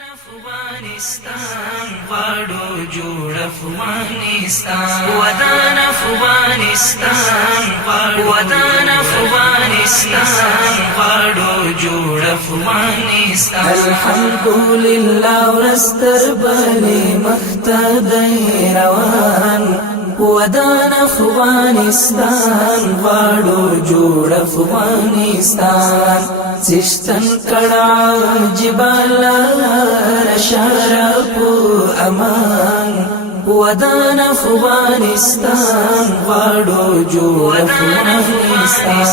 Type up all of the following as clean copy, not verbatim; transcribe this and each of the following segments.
افغانستان غواړو جوړ افغانستان ودان افغانستان غواړو ودان افغانستان غواړو جوړ افغانستان الحمدلله ورستر بني مختدي روان ودان افغانستان غواړو جوړ افغانستان سشتن کڑا جبال شرف امان ودان افغانستان غواړو جوړ افغانستان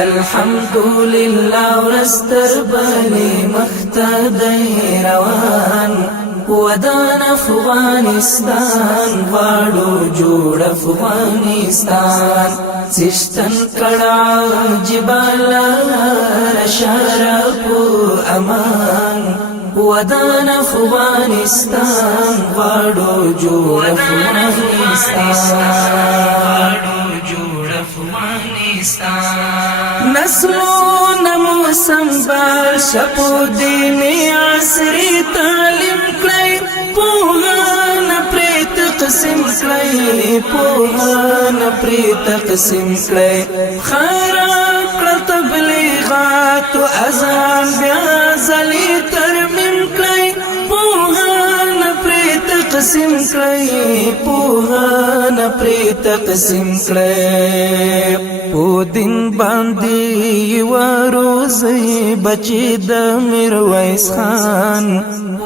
الحمدلله ورستر بني مختدي روان ودان افغانستان غواړو جوړ افغانستان سشتن کڑا جبال شرف امان ودان افغانستان غواړو جوړ افغانستان نسلونه مو سنبال شپو دیني عصري تعلیم کړئ پوهان پرې تقسیم کړئ پوهان پرې تقسیم کړئ خیرات کړه تبلیغات او اذان بیا ځلې ترمیم کړئ پوهان پرې تقسیم کړئ پوهان پرې تقسیم کړئ په دین باندې وروزي بچي د میرویس خان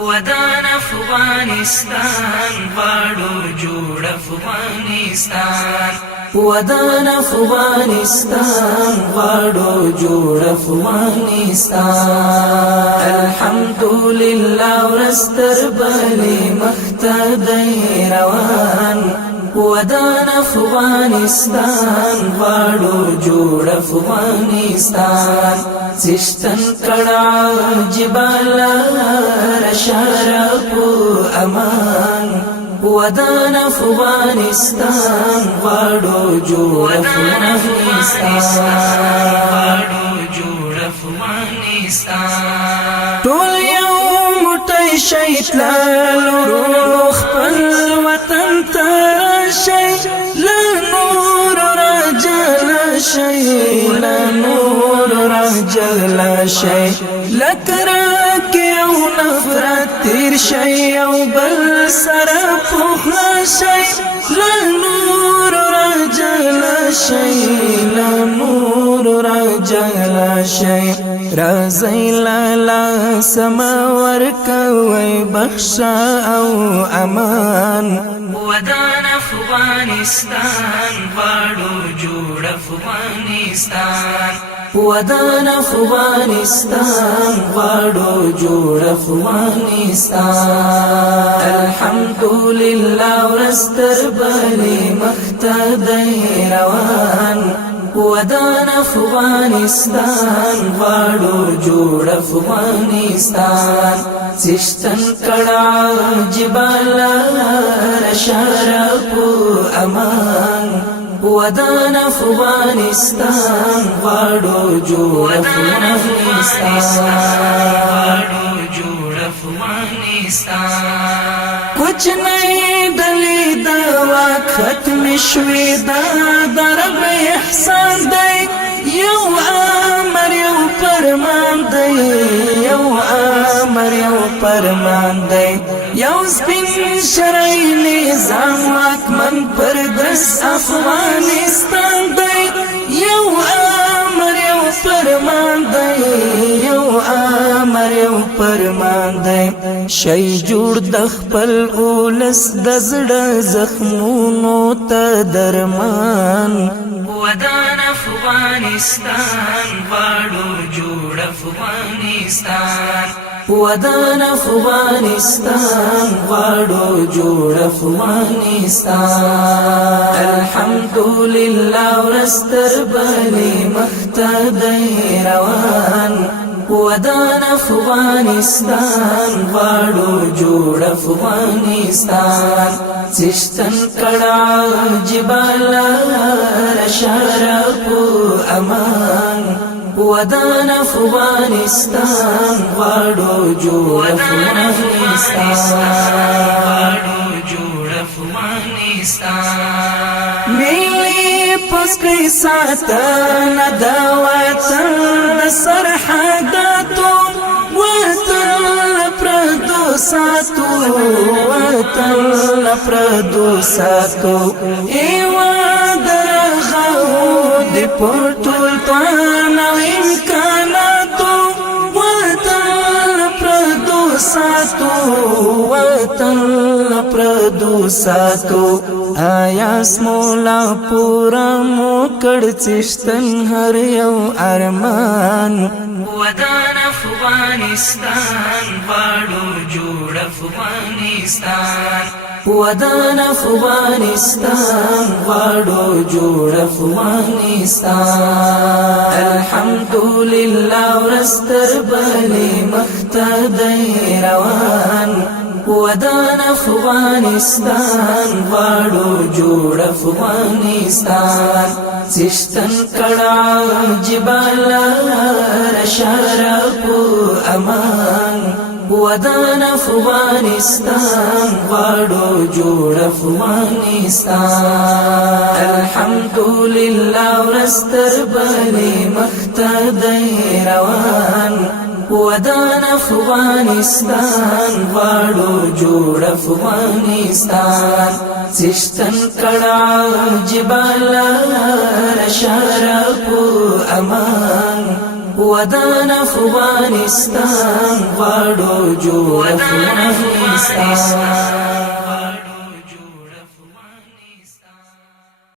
ودان افغانستان غواړو جوړ افغانستان ودان افغانستان غواړو جوړ افغانستان الحمدلله ورستر بني مختدي روان ودان افغانستان غواړو جوړ افغانستان سشتن کڑا جبال شرف امان ودان افغانستان غواړو جوړ افغانستان ټول یو موټی شي تللو خپل وطن ته شي لا نور راجل شي لا نور راجل شي لکرک یو نفرت تیر شي او بل سره پوخلا شي لا نور راجل شي لا نور راجل شي رازی لالا سماور کوي بخشا او امان ودان افغانستان غواړو جوړ افغانستان ودان افغانستان غواړو جوړ افغانستان الحمدلله ورستر بني مختدي روان ودان افغانستان غواړو جوړ افغانستان سشتن کڑا جبال شرف امان ودان افغانستان غواړو جوړ افغانستان کچھ نئی دلی دوا ختم شوی دا درب احسان دی یو امر یو فرمان دی یو امر یو فرمان دی یو سپین شرعی نظام واکمن پر دس افغانستان دی یو امر یو فرمان دی یو امر یو فرمان دی شي جوړ د خپل اولس د زړه زخمونو ته درمان ودان افغانستان غواړو جوړ افغانستان ودان افغانستان غواړو جوړ افغانستان الحمدلله ورستر بني مختدي روان ودان افغانستان غواړو جوړ افغانستان سشتن کڑا جبال شرف امان ودان افغانستان غواړو جوړ افغانستان ملي پسکې ساتنه د وطن د سرحداتو وطن پردو ساتو وطن پردو ساتو ایوان درغو دی پټول توان او امکاناتو وطن پردو ساتو وطن پردو ساتو آیا سمولا پورا موکړ چشتن هر یو ارمان ودان افغانستان غواړو جوړ افغانستان ودان افغانستان غواړو جوړ افغانستان الحمدلله ورستر بلی مختدی روان ودان افغانستان غواړو جوړ افغانستان چشتن کړه جبال شرف امان ودان افغانستان غواړو جوړ افغانستان الحمدلله ورستر بلی مختدی روان ودان افغانستان غواړو جوړ افغانستان چشتن کړه جبال شرف امان ودان افغانستان غواړو جوړ افغانستان